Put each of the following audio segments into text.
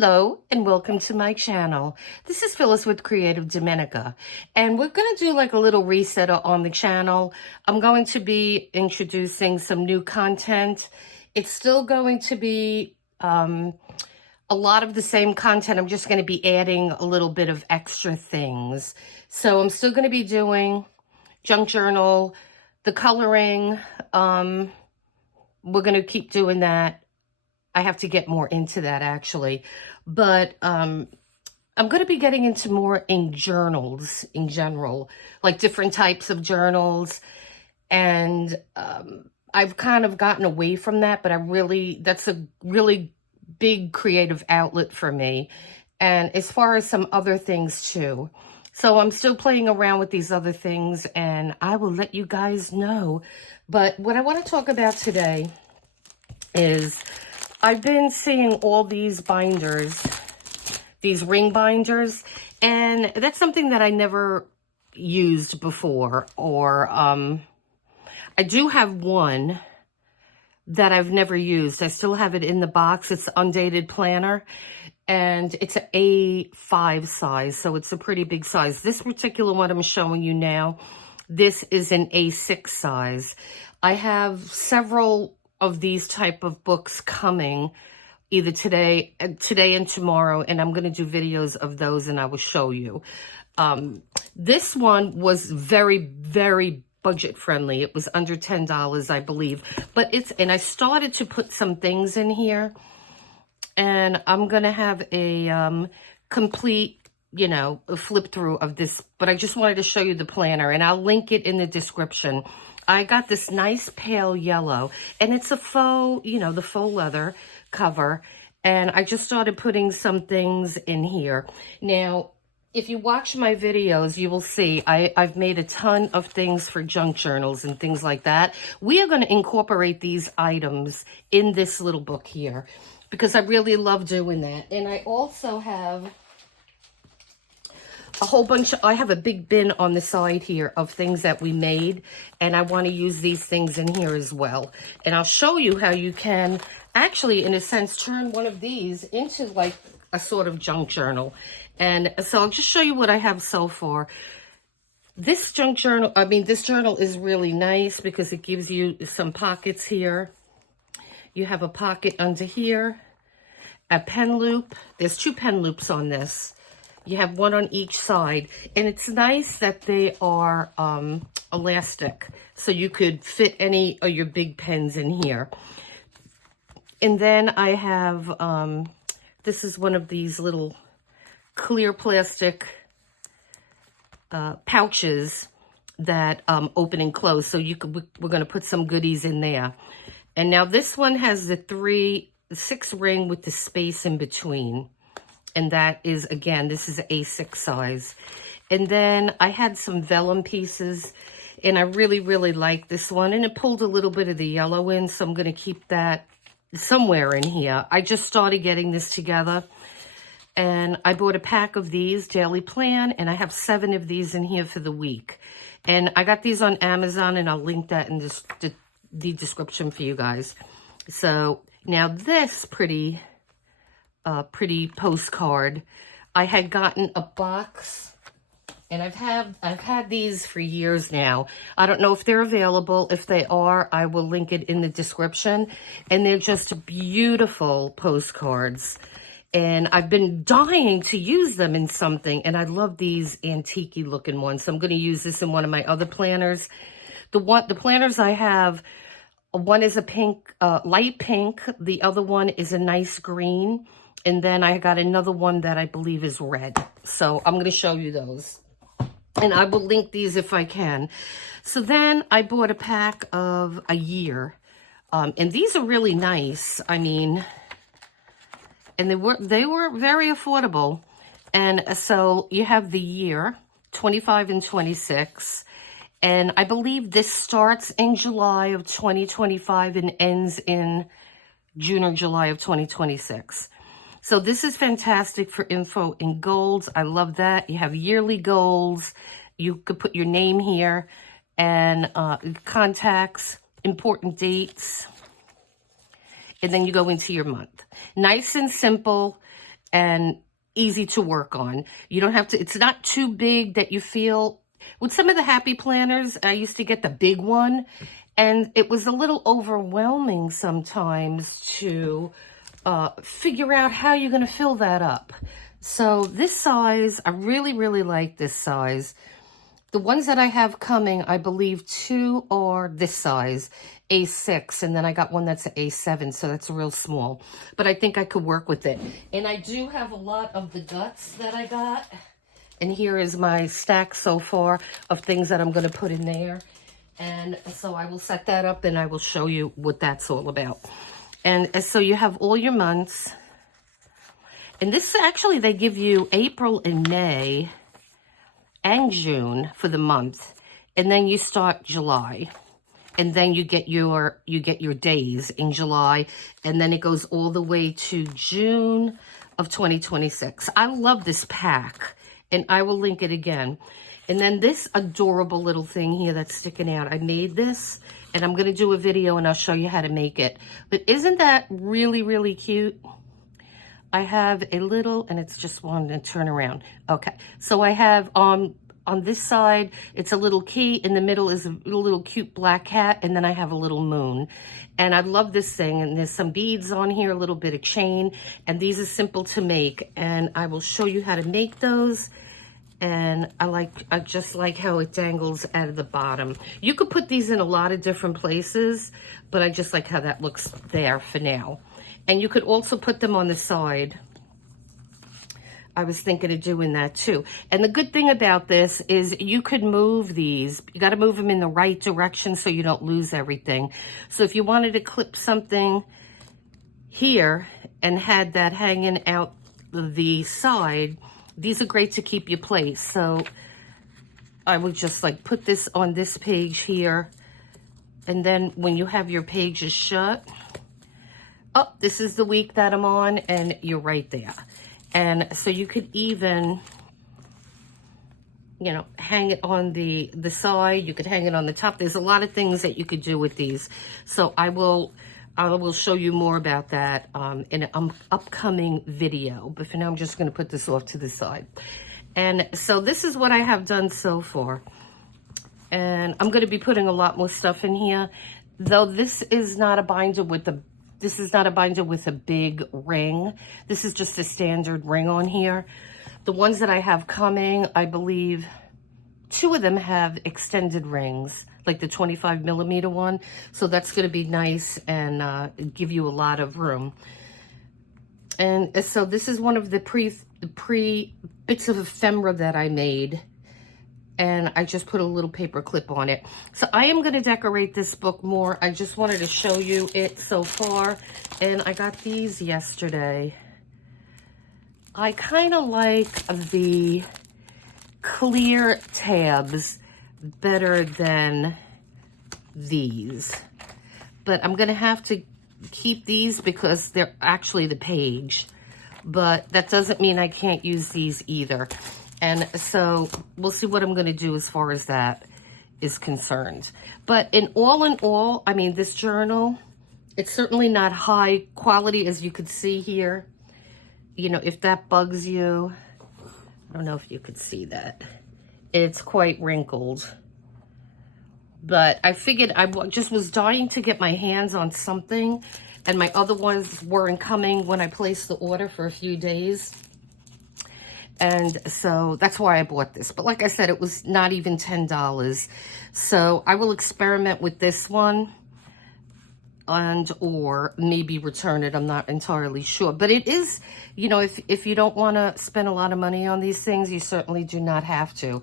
Hello and welcome to my channel. This is Phyllis with CreativeDomenica, and we're going to do like a little reset on the channel. I'm going to be introducing some new content. It's still going to be a lot of the same content. I'm just going to be adding a little bit of extra things. So I'm still going to be doing junk journal, the coloring. We're going to keep doing that. I have to get more into that actually, but I'm going to be getting into more in journals in general, like different types of journals. And I've kind of gotten away from that, but that's a really big creative outlet for me. And as far as some other things too. So I'm still playing around with these other things and I will let you guys know. But what I want to talk about today is I've been seeing all these binders, these ring binders, and that's something that I never used before. Or I do have one that I've never used. I still have it in the box. It's Undated planner, and it's an A5 size, so it's a pretty big size. This particular one I'm showing you now, this is an A6 size. I have several of these type of books coming either today and tomorrow, and I'm going to do videos of those and I will show you. This one was very, very budget friendly. It was under $10, I believe, but and I started to put some things in here, and I'm going to have a complete, a flip through of this, but I just wanted to show you the planner, and I'll link it in the description. I got this nice pale yellow, and it's a faux, the faux leather cover, and I just started putting some things in here. Now, if you watch my videos, you will see I've made a ton of things for junk journals and things like that. We are going to incorporate these items in this little book here because I really love doing that. And I also have a whole bunch I have a big bin on the side here of things that we made, and I want to use these things in here as well. And I'll show you how you can actually, in a sense, turn one of these into like a sort of junk journal. And so I'll just show you what I have so far. This journal is really nice because it gives you some pockets here. You have a pocket under here, a pen loop. There's 2 pen loops on this. You have one on each side, and it's nice that they are elastic, so you could fit any of your big pens in here. And then I have, this is one of these little clear plastic pouches that open and close, so we're going to put some goodies in there. And now this one has the 6 ring with the space in between. And that is, again, this is A6 size. And then I had some vellum pieces, and I really, really like this one. And it pulled a little bit of the yellow in, so I'm going to keep that somewhere in here. I just started getting this together, and I bought a pack of these, Daily Plan, and I have 7 of these in here for the week. And I got these on Amazon, and I'll link that in the description for you guys. So now this pretty postcard. I had gotten a box, and I've had these for years now. I don't know if they're available. If they are, I will link it in the description. And they're just beautiful postcards. And I've been dying to use them in something, and I love these antique-y looking ones. So I'm going to use this in one of my other planners. The planners I have, one is a pink, light pink. The other one is a nice green. And then I got another one that I believe is red. So I'm going to show you those. And I will link these if I can. So then I bought a pack of a year. And these are really nice. I mean, and they were very affordable. And so you have the year, 25 and 26. And I believe this starts in July of 2025 and ends in June or July of 2026. So this is fantastic for info in goals. I love that. You have yearly goals. You could put your name here and contacts, important dates. And then you go into your month. Nice and simple. and easy to work on. You don't have to, it's not too big that you feel, with some of the happy planners, I used to get the big one, and it was a little overwhelming sometimes to figure out how you're going to fill that up. So this size, I really, really like this size. The ones that I have coming, I believe 2 are this size, A6, and then I got one that's an A7, so that's real small. But I think I could work with it. And I do have a lot of the guts that I got. And here is my stack so far of things that I'm going to put in there. And so I will set that up and I will show you what that's all about. And so you have all your months. And this actually, they give you April and May and June for the month, and then you start July, and then you get your days in July, and then it goes all the way to June of 2026. I love this pack, and I will link it again. And then this adorable little thing here that's sticking out, I made this, and I'm going to do a video and I'll show you how to make it. But isn't that really, really cute? I have a little, and it's just one to turn around. Okay, so I have on this side, it's a little key. In the middle is a little cute black cat, and then I have a little moon. And I love this thing, and there's some beads on here, a little bit of chain, and these are simple to make. And I will show you how to make those. And I just like how it dangles out of the bottom. You could put these in a lot of different places, but I just like how that looks there for now. And you could also put them on the side. I was thinking of doing that too. And the good thing about this is you could move these. You got to move them in the right direction so you don't lose everything. So if you wanted to clip something here and had that hanging out the side, these are great to keep your place. So I would just like put this on this page here. And then when you have your pages shut, oh, this is the week that I'm on, and you're right there. And so you could even, you know, hang it on the side. You could hang it on the top. There's a lot of things that you could do with these. So I will show you more about that in an upcoming video. But for now, I'm just going to put this off to the side. And so this is what I have done so far. And I'm going to be putting a lot more stuff in here. Though this is not a binder with a big ring. This is just a standard ring on here. The ones that I have coming, I believe 2 of them have extended rings, like the 25 millimeter one. So that's going to be nice and give you a lot of room. And so this is one of the pre bits of ephemera that I made. And I just put a little paper clip on it. So I am going to decorate this book more. I just wanted to show you it so far. And I got these yesterday. I kind of like the clear tabs better than these. But I'm going to have to keep these because they're actually the page. But that doesn't mean I can't use these either. And so we'll see what I'm going to do as far as that is concerned. But in all, I mean, this journal, it's certainly not high quality as you could see here. You know, if that bugs you, I don't know if you could see that. It's quite wrinkled. But I figured I just was dying to get my hands on something. And my other ones weren't coming when I placed the order for a few days. And so that's why I bought this. But like I said, it was not even $10. So I will experiment with this one and or maybe return it. I'm not entirely sure. But it is, you know, if you don't want to spend a lot of money on these things, you certainly do not have to.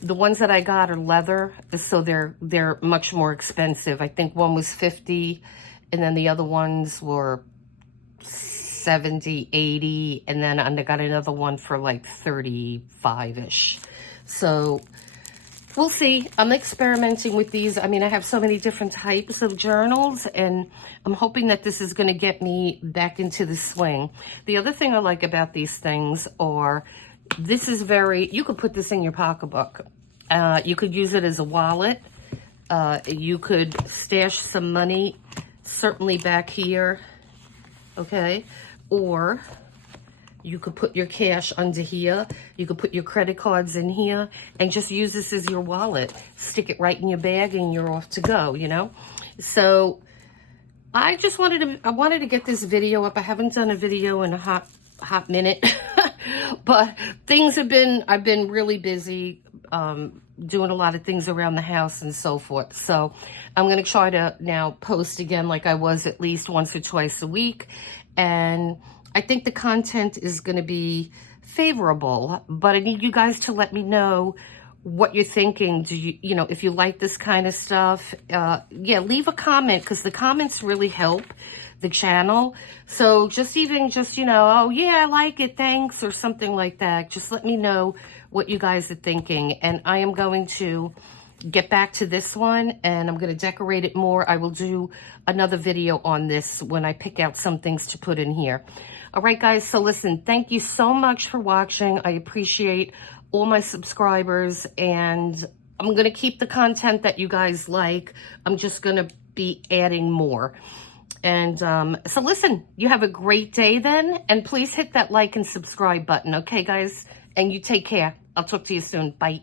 The ones that I got are leather, so they're much more expensive. I think one was $50, and then the other ones were $70, $80, and then I got another one for like $35-ish. So we'll see. I'm experimenting with these. I mean, I have so many different types of journals, and I'm hoping that this is going to get me back into the swing. The other thing I like about these things are, this is you could put this in your pocketbook. You could use it as a wallet. You could stash some money, certainly back here, okay? Or You could put your cash under here. You could put your credit cards in here and just use this as your wallet. Stick it right in your bag and you're off to go, you know? So I just wanted to get this video up. I haven't done a video in a hot minute, but I've been really busy, doing a lot of things around the house and so forth. So I'm going to try to now post again like I was at least once or twice a week. And I think the content is going to be favorable, but I need you guys to let me know what you're thinking. Do you know, if you like this kind of stuff, yeah, leave a comment, because the comments really help the channel. So just, you know, oh yeah, I like it, thanks, or something like that. Just let me know what you guys are thinking. And I am going to get back to this one and I'm going to decorate it more. I will do another video on this when I pick out some things to put in here. All right, guys. So listen, thank you so much for watching. I appreciate all my subscribers, and I'm going to keep the content that you guys like. I'm just going to be adding more. And so listen, you have a great day then, and please hit that like and subscribe button. Okay, guys? And you take care. I'll talk to you soon. Bye.